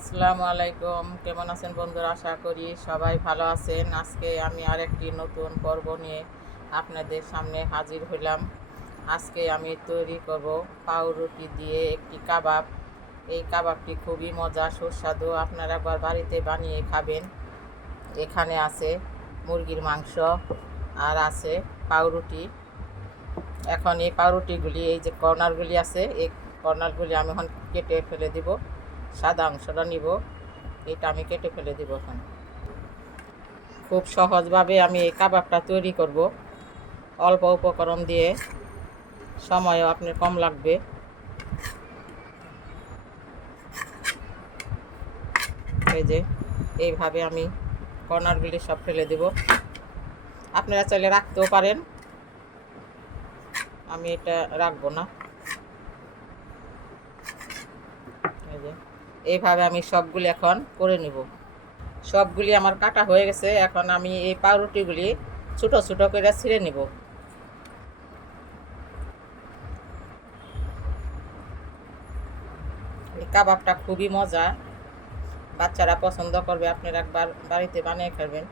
আসসালামু আলাইকুম। কেমন আছেন বন্ধুরা? আশা করি সবাই ভালো আছেন। আজকে আমি আরেকটি নতুন পর্ব নিয়ে আপনাদের সামনে হাজির হলাম আজকে আমি তৈরি করব পাউরুটি দিয়ে একটি কাবাব। এই কাবাবটি খুবই মজা, সুস্বাদু। আপনারা একবার বাড়িতে বানিয়ে খাবেন। এখানে আছে মুরগির মাংস আর আছে পাউরুটি। এখন এই পাউরুটিগুলি, এই যে কর্নারগুলি আছে, এই কর্নারগুলি আমি এখন কেটে ফেলে দিব। সাদা অংশটা নিব। এটা আমি কেটে ফেলে দিব এখন। খুব সহজভাবে আমি এই কাবাবটা তৈরি করব। অল্প উপকরণ দিয়ে। সময়ও আপনার কম লাগবে। এই যে, এইভাবে আমি কর্নারগুলি সব ফেলে দেব। আপনারা চাইলে রাখতেও পারেন। আমি এটা রাখব না। এই যে। এইভাবে আমি সবগুলি এখন করে নিব। সবগুলি আমার কাটা হয়ে গেছে, এখন আমি এই পাউরুটিগুলি ছোটো ছোটো করে ছিঁড়ে নিব। এই কাবাবটা খুবই মজা। বাচ্চারা পছন্দ করবে, আপনারা একবার বাড়িতে বানিয়ে খাবেন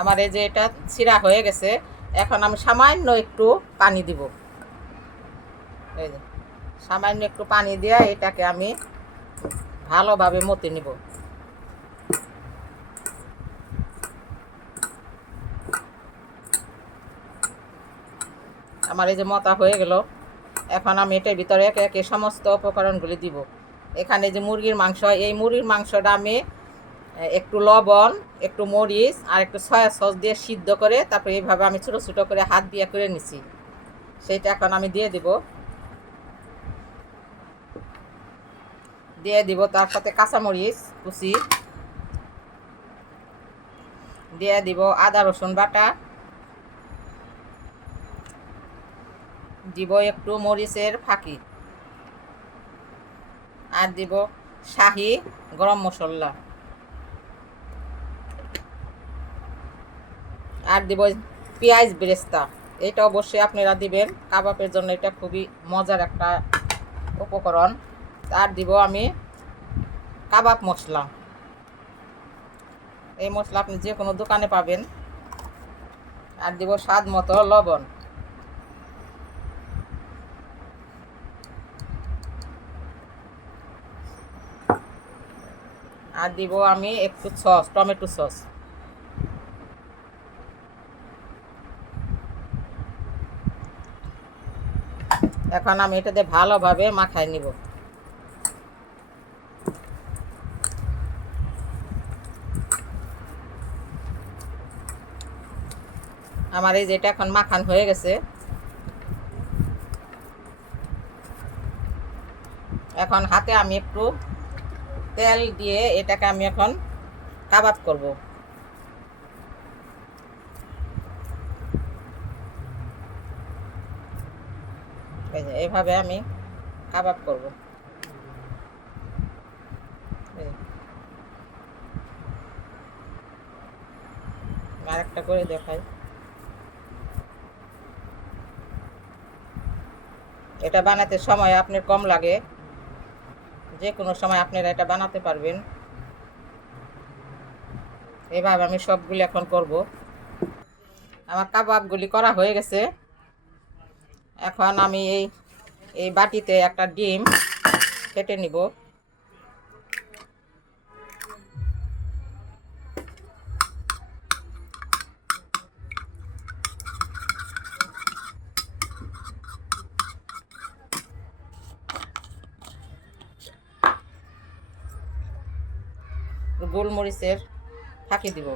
আমার এই যে এটা ছিঁড়া হয়ে গেছে, এখন আমি সামান্য একটু পানি দিব। এই যে, সামান্য একটু পানি দিয়ে এটাকে আমি ভালোভাবে মতে নিব। আমার এই যে মতা হয়ে গেল। এখন আমি এটার ভিতরে একে একে সমস্ত উপকরণগুলি দিব। এখানে যে মুরগির মাংস, এই মুরগির মাংসটা আমি একটু লবণ, একটু মরিচ আর একটু সয়া সস দিয়ে সিদ্ধ করে তারপরে এইভাবে আমি ছোটো ছোটো করে হাত দিয়ে করে নিছি। সেইটা এখন আমি দিয়ে দিব। দিয়ে দিব তার সাথে কাঁচামরিচ, কুচি। দিয়ে দিব আদা, রসুন বাটা। দিব একটু মরিচের ফাঁকি। আর দিব শাহি গরম মশলা। আর দিব পেঁয়াজ বেরেস্তা। এটা অবশ্যই আপনারা দিবেন। কাবাবের জন্য এটা খুবই মজার একটা উপকরণ। আর দিব আমি কাবাব মশলা। এই মশলা আপনি যে কোনো দোকানে পাবেন। আর দিব স্বাদ মতো লবণ। আর দিব আমি একটু সস, টমেটো সস। এখন আমি এটাতে ভালোভাবে মাখায় নিব। আমার এই যেটা এখন মাখান হয়ে গেছে। এখন হাতে আমি একটু তেল দিয়ে এটাকে আমি এখন কাবাব করব। এভাবে আমি কাবাব করব। এই। আর একটা করে দেখাই। এটা বানাতে সময় আপনার কম লাগে। যে কোনো সময় আপনারা এটা বানাতে পারবেন। এভাবে আমি সবগুলি এখন করব। আমার কাবাবগুলি করা হয়ে গেছে। এখন আমি এই এই বাটিতে একটা ডিম কেটে নিব। গোলমরিচের ফাঁকি দিব।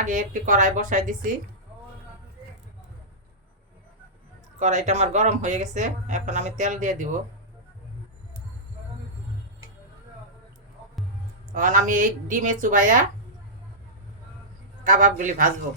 আগে একটি কড়াই বসাই দিছি। কড়াইটা আমার গরম হয়ে গেছে, এখন আমি তেল দিয়ে দিব। আমি এই ডিমে চুবাইয়া কাবাবগুলি ভাজবো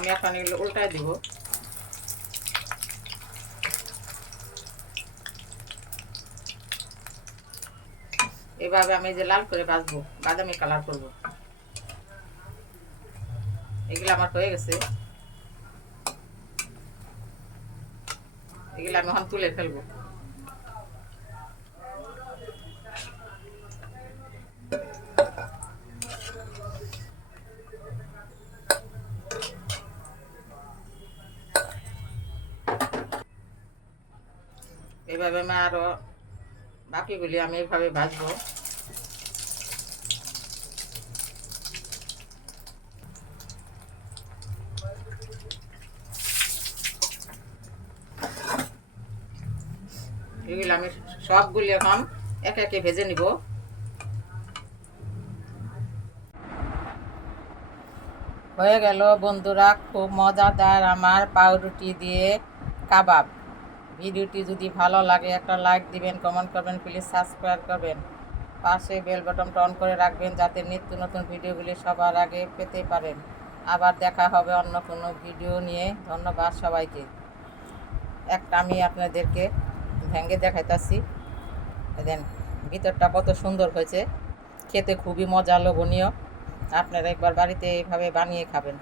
আমি এখন এগুলো উল্টায় দিব। এভাবে আমি যে লাল করে ভাজবো, বাদামি কালার করব। এগুলো আমার হয়ে গেছে। এগুলো আমি এখন তুলে ফেলব। এভাবে আমি বাকিগুলি আমি এভাবে ভাজবো। এগুলো আমি সবগুলি এখন একে একে ভেজে নিব। হয়ে গেল বন্ধুরা, খুব মজাদার আমার পাউরুটি দিয়ে কাবাব। ভিডিওটি যদি ভালো লাগে, একটা লাইক দিবেন, কমেন্ট করবেন, প্লিজ সাবস্ক্রাইব করবেন। পাশে বেল বাটনটা অন করে রাখবেন যাতে নিত্য নতুন ভিডিওগুলি সবার আগে পেতে পারেন। আবার দেখা হবে অন্য কোনো ভিডিও নিয়ে। ধন্যবাদ সবাইকে। একটা আমি আপনাদেরকে ভেঙে দেখাইতাছি। দেন ভিতরটা কত সুন্দর হয়েছে। খেতে খুবই মজা, লোভনীয়। আপনারা একবার বাড়িতে এইভাবে বানিয়ে খাবেন।